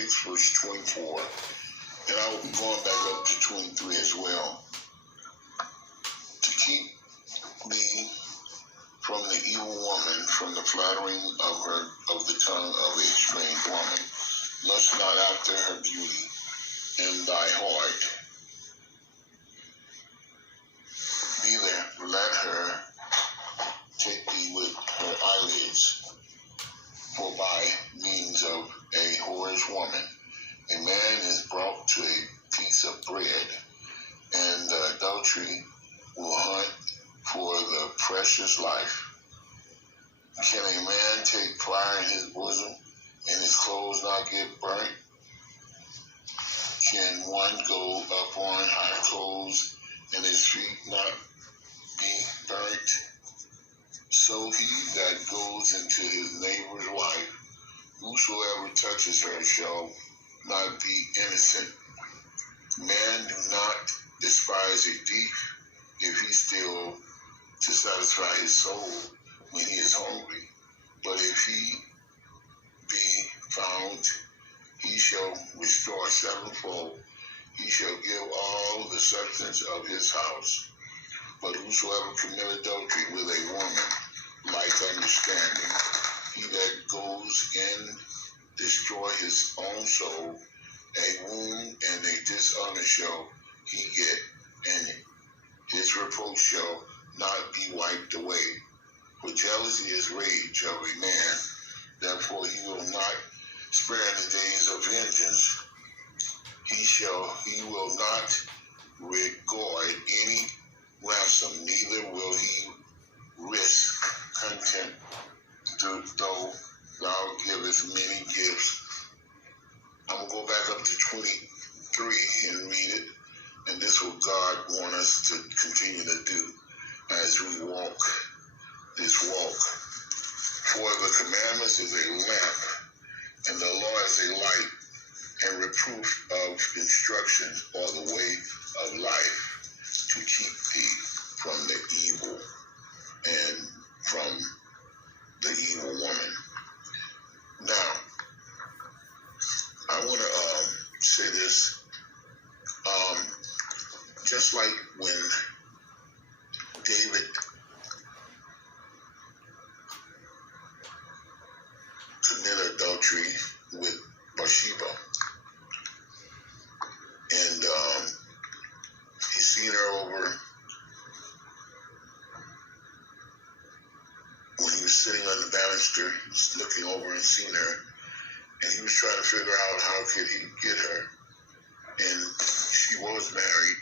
6, verse 24. And I will be going back up to 23 as well. To keep thee from the evil woman, from the flattering of the tongue of a strange woman. Lust not after her beauty in thy heart, neither let her take thee with her eyelids. For by means of a whorish woman, a man is brought to a piece of bread, and the adultery will hunt for the precious life. Can a man take fire in his bosom, and his clothes not get burnt? Can one go up on high clothes, and his feet not be burnt? So he that goes into his neighbor's wife, whosoever touches her shall not be innocent. Man, do not despise a thief if he steal to satisfy his soul when he is hungry. But if he be found, he shall restore sevenfold. He shall give all the substance of his house. But whosoever commit adultery with a woman, like understanding, he that goes in destroy his own soul. A wound and a dishonor shall he get, and his reproach shall not be wiped away. For jealousy is rage of a man, therefore he will not spare in the days of vengeance. He will not regard any ransom, neither will he risk contempt, though thou givest many gifts. I'm going to go back up to 23 and read it, and this is what God wants us to continue to do as we walk this walk. For the commandments is a lamp, and the law is a light, and reproof of instruction or the way of life, to keep thee from the evil and from the evil woman. Now, I want to say this. Just like when David committed adultery with Bathsheba, and he seen her over when he was sitting on the banister, looking over and seen her, and he was trying to figure out how could he get her, and she was married,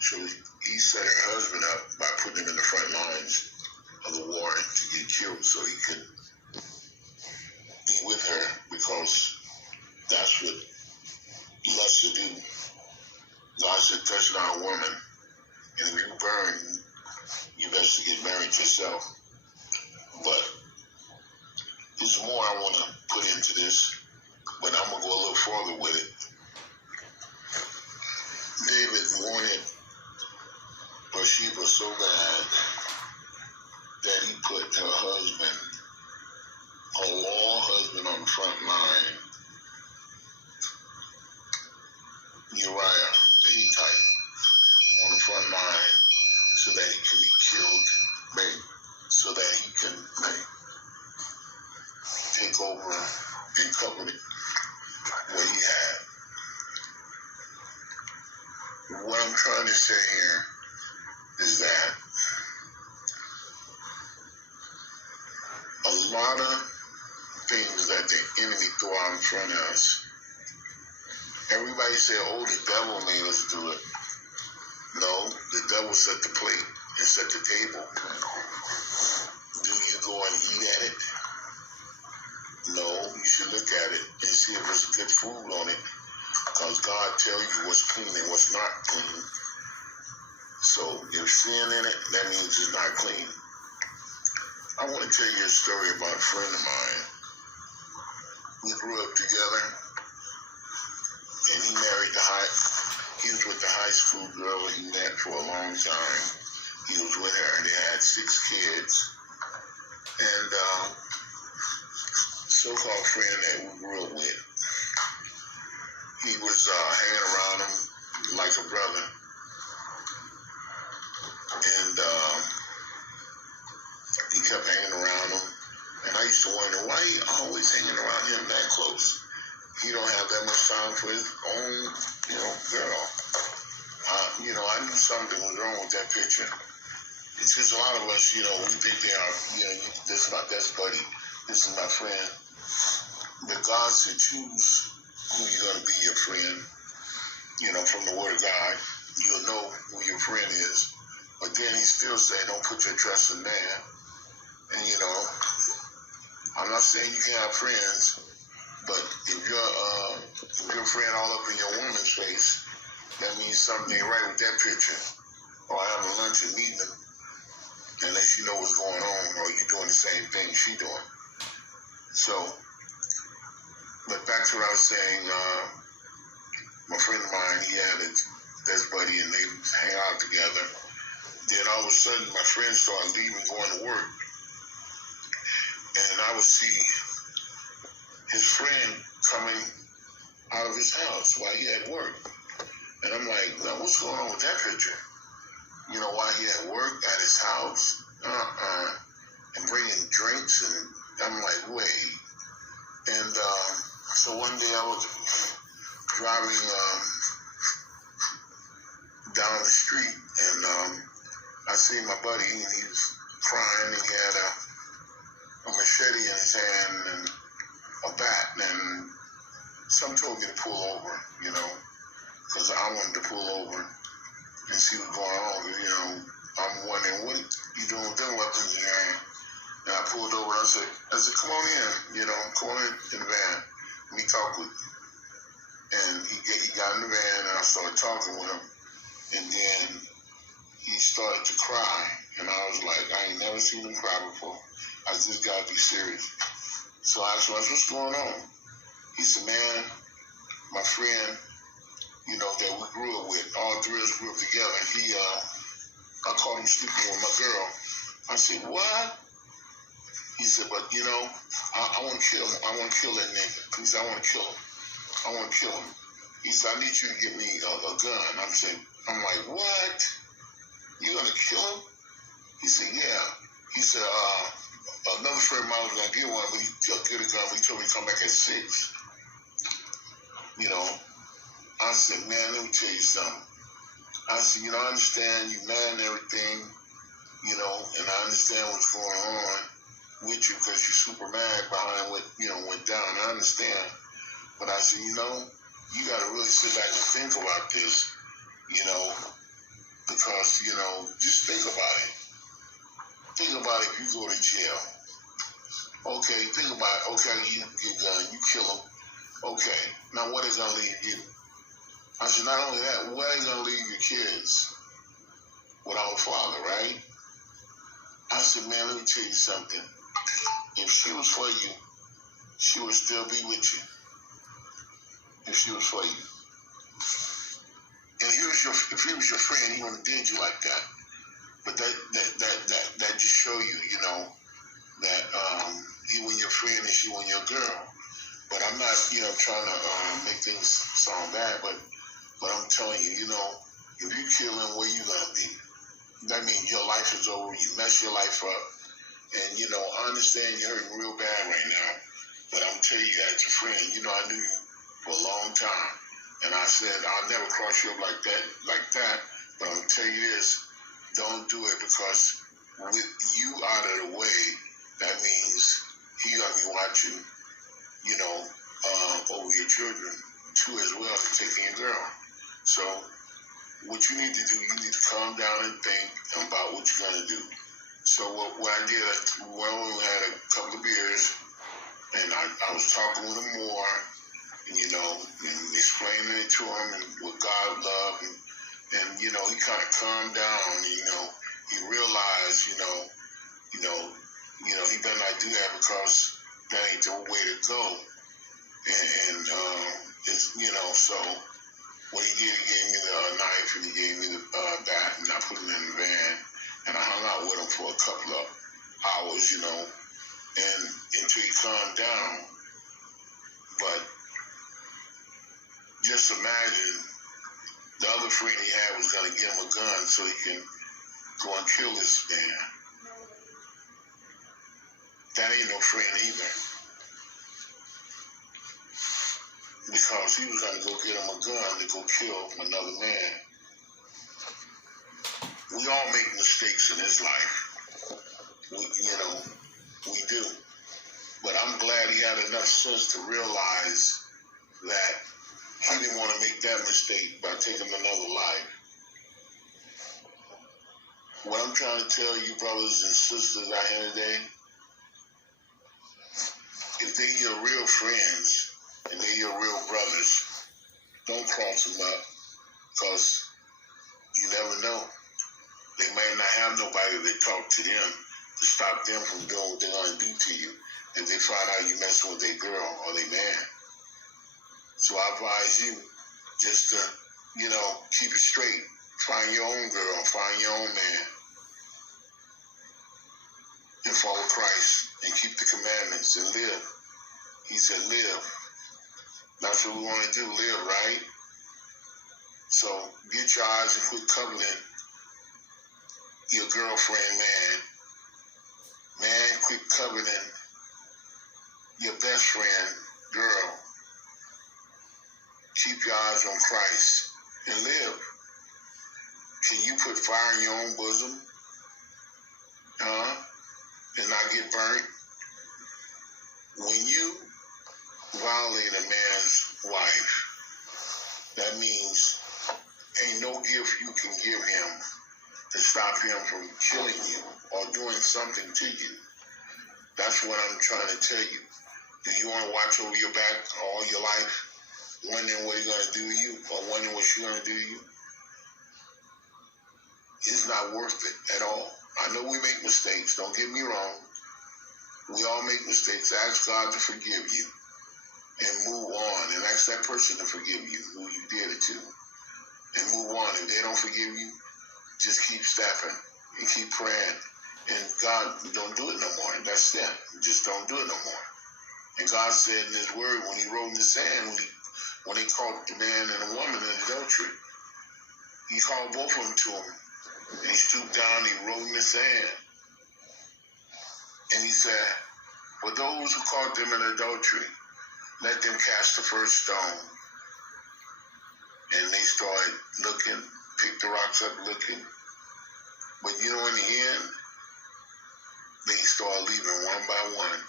so he set her husband up by putting him in the front lines of the war to get killed so he could be with her, because that's what lust to do. God said, touch not a woman, and if you burn, you best to get married yourself. But there's more I want to put into this, but I'm going to go a little further with it. David wanted Bathsheba so bad that he put her husband, her law husband, on the front line, Uriah the Hittite, on the front line, so that he can be killed, so that he can take over and cover what he had. What I'm trying to say here is that a lot of things that the enemy throw out in front of us, everybody say, oh, the devil made us do it. No, the devil set the plate and set the table. Do you go and eat at it? No, you should look at it and see if there's good food on it, because God tells you what's clean and what's not clean. So if sin in it, that means it's not clean. I want to tell you a story about a friend of mine. We grew up together, and he was with the high school girl he met for a long time. He was with her, and they had 6 kids. And so-called friend that we grew up with, he was hanging around him like a brother. And he kept hanging around him. And I used to wonder, why he always hanging around him that close? He don't have that much time for his own, girl. I knew something was wrong with that picture. It's just a lot of us, we think they are, this is my best buddy, this is my friend. But God said, choose who you're going to be your friend, from the Word of God. You'll know who your friend is. But then he still saying, don't put your trust in man. And, I'm not saying you can't have friends, but if your friend all up in your woman's face, that means something ain't right with that picture. Or having lunch and meeting them, unless you know what's going on, or you doing the same thing she doing. So, but back to what I was saying, my friend of mine, he had his best buddy, and they hang out together. Then all of a sudden, my friend started leaving, going to work, and I would see his friend coming out of his house while he had work. And I'm like, now what's going on with that picture? While he had work at his house, and bringing drinks, and I'm like, wait. And so one day I was driving down the street, and I seen my buddy, and he was crying, and he had a machete in his hand and a bat, and some told me to pull over, because I wanted to pull over and see what's going on. I'm wondering, what you doing with them weapons in your hand? And I pulled over, I said, come on in, come on in the van. Let me talk with you. And he got in the van, and I started talking with him. And then he started to cry. And I was like, I ain't never seen him cry before. I just got to be serious. So I asked him, what's going on? He said, man, my friend, that we grew up with, all three of us grew up together. I caught him sleeping with my girl. I said, what? He said, but I want to kill him. I want to kill that nigga. He said, I want to kill him. I want to kill him. He said, I need you to get me a gun. I'm like, what? You gonna kill him? He said, yeah. He said, another friend of mine was gonna get one, but he get a gun, but he told me to come back at 6. I said, man, let me tell you something. I said, I understand you mad and everything, and I understand what's going on with you because you're super mad behind what, went down. I understand. But I said, you got to really sit back and think about this, because, just think about it. Think about if you go to jail. Okay, think about it. Okay, you get a gun, you kill him. Okay, now what is going to leave you? I said, not only that, where are you going to leave your kids without a father, right? I said, man, let me tell you something. If she was for you, she would still be with you. If she was for you. And if he was your friend, he wouldn't have did you like that. But that just show you, that he when your friend is she when your girl. But I'm not, trying to make things sound bad, but I'm telling you, if you kill him, where you gonna be? That means your life is over. You mess your life up, and I understand you're hurting real bad right now. But I'm telling you, as a friend, I knew you for a long time, and I said I'll never cross you up like that. But I'm gonna tell you this: don't do it, because with you out of the way, that means he gonna be watching, over your children too as well, to take in your girl. So what you need to do, you need to calm down and think about what you're gonna do. So what I did, we had a couple of beers, and I was talking with him more, and explaining it to him and what God loved, and he kind of calmed down. He realized, he better not do that, because that ain't the way to go. And it's so what he did, he gave me the knife, and he gave me the bat, and I put him in the van, and I hung out with him for a couple of hours, and until he calmed down. But just imagine the other friend he had was going to give him a gun so he can go and kill this man. That ain't no friend either. Because he was going to go get him a gun to go kill another man. We all make mistakes in this life. We do. But I'm glad he had enough sense to realize that he didn't want to make that mistake by taking another life. What I'm trying to tell you, brothers and sisters out here today, if they're your real friends and they're your real brothers, don't cross them up, because you never know. They may not have nobody that talk to them to stop them from doing what they're going to do to you if they find out you messing with their girl or their man. So I advise you just to, keep it straight. Find your own girl, find your own man, and follow Christ and keep the commandments and live. He said live. That's what we want to do, live, right? So get your eyes and quit coveting your girlfriend, man. Man, quit coveting your best friend, girl. Keep your eyes on Christ and live. Can you put fire in your own bosom? And not get burnt? When you violate a man's wife, that means ain't no gift you can give him to stop him from killing you or doing something to you. That's what I'm trying to tell you. Do you want to watch over your back all your life, wondering what he's going to do to you or wondering what she's going to do to you? It's not worth it at all. I know we make mistakes. Don't get me wrong. We all make mistakes. Ask God to forgive you and move on, and ask that person to forgive you who you did it to, and move on. If they don't forgive you, just keep stepping and keep praying. And God, don't do it no more. And that's it. Just don't do it no more. And God said in his word, when he wrote in the sand, when they caught the man and the woman in adultery, he called both of them to him. And he stooped down, he wrote in the sand. And he said, for those who caught them in adultery, let them cast the first stone. And they started looking, picked the rocks up looking. But in the end, they started leaving one by one.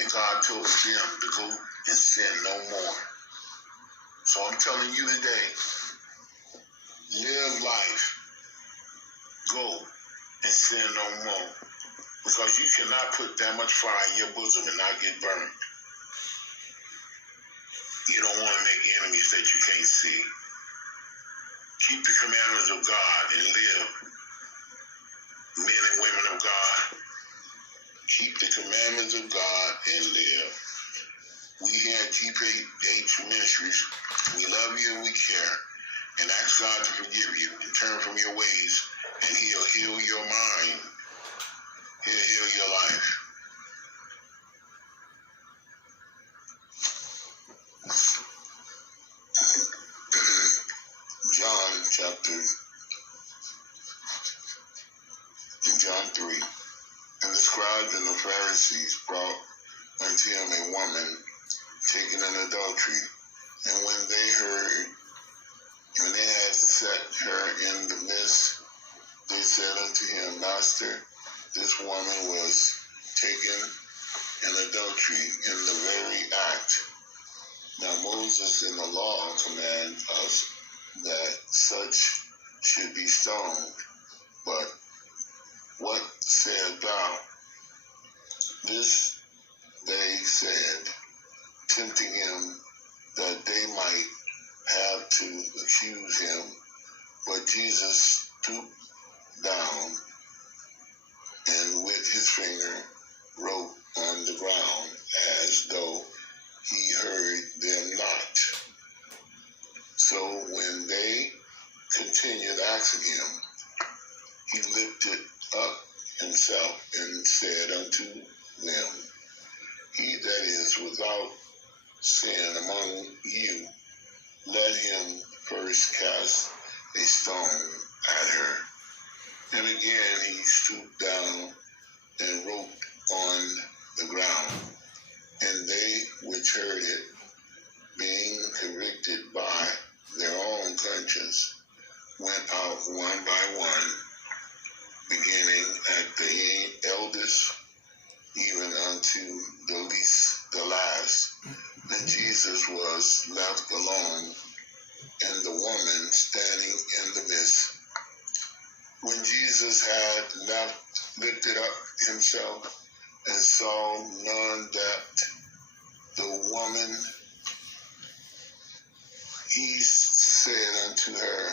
And God told them to go and sin no more. So I'm telling you today, live life. Go and sin no more. Because you cannot put that much fire in your bosom and not get burned. You don't want to make enemies that you can't see. Keep the commandments of God and live. Men and women of God, keep the commandments of God and live. We here at G.P.H Ministries, we love you and we care. And ask God to forgive you and turn from your ways, and he'll heal your mind. He'll heal your life. John 3. And the scribes and the Pharisees brought unto him a woman taken in adultery. And when they had set her in the midst, they said unto him, Master, this woman was taken in adultery in the very act. Now Moses in the law commands us that such should be stoned. But what said thou? This they said, tempting him that they might have to accuse him. But Jesus stooped down and with his finger wrote on the ground as though he heard them not. So when they continued asking him, he lifted up himself and said unto them, He that is without sin among you, let him first cast a stone at her. And again he stooped down and wrote on the ground. And they which heard it, being convicted by their own conscience, went out one by one, beginning at the eldest, even unto the last. And Jesus was left alone, and the woman standing in the midst. When Jesus had lifted up himself and saw none that the woman, he said unto her,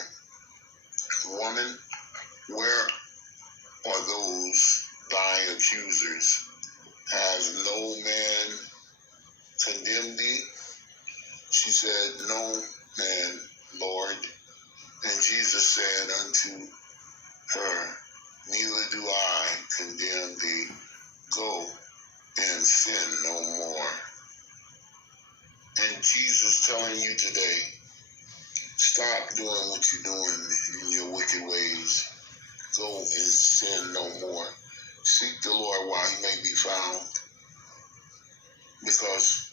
Woman, where are those thy accusers? Has no man condemned thee? She said, No man, Lord. And Jesus said unto her, Neither do I condemn thee. Go and sin no more. And Jesus telling you today, stop doing what you're doing in your wicked ways. Go and sin no more. Seek the Lord while he may be found, because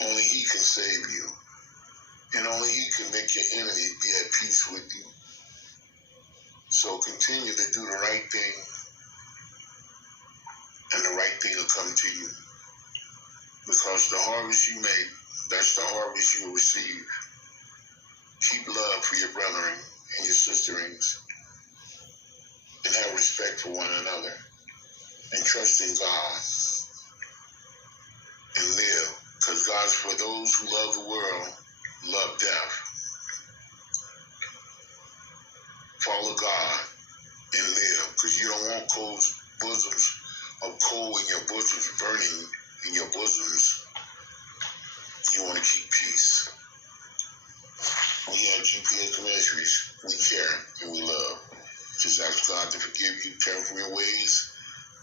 only he can save you, and only he can make your enemy be at peace with you. So continue to do the right thing, and the right thing will come to you, because the harvest you make, that's the harvest you will receive. Keep love for your brethren and your sisterings, and have respect for one another, and trust in God, and live, because God's for those who love the world, love death. Follow God and live, because you don't want bosoms of coal in your bosoms, burning in your bosoms. You want to keep peace. We have G.P.H ministries. We care and we love. Just ask God to forgive you, turn from your ways,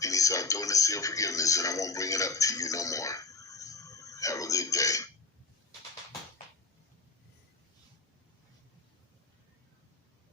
and he start doing the seal forgiveness, and I won't bring it up to you no more. Have a good day.